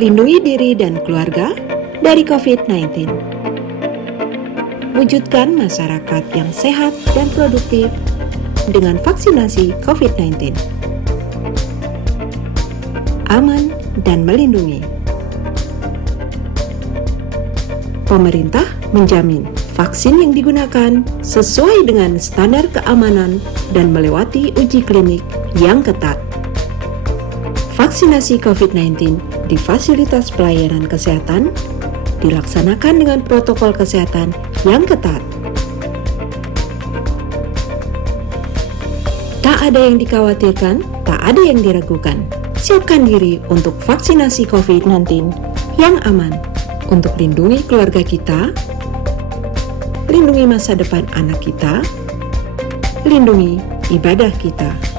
Lindungi diri dan keluarga dari COVID-19. Wujudkan masyarakat yang sehat dan produktif dengan vaksinasi COVID-19. Aman dan melindungi. Pemerintah menjamin vaksin yang digunakan sesuai dengan standar keamanan dan melewati uji klinik yang ketat. Vaksinasi COVID-19 di fasilitas pelayanan kesehatan dilaksanakan dengan protokol kesehatan yang ketat. Tak ada yang dikhawatirkan, tak ada yang diragukan. Siapkan diri untuk vaksinasi COVID-19 yang aman untuk lindungi keluarga kita, lindungi masa depan anak kita, lindungi ibadah kita.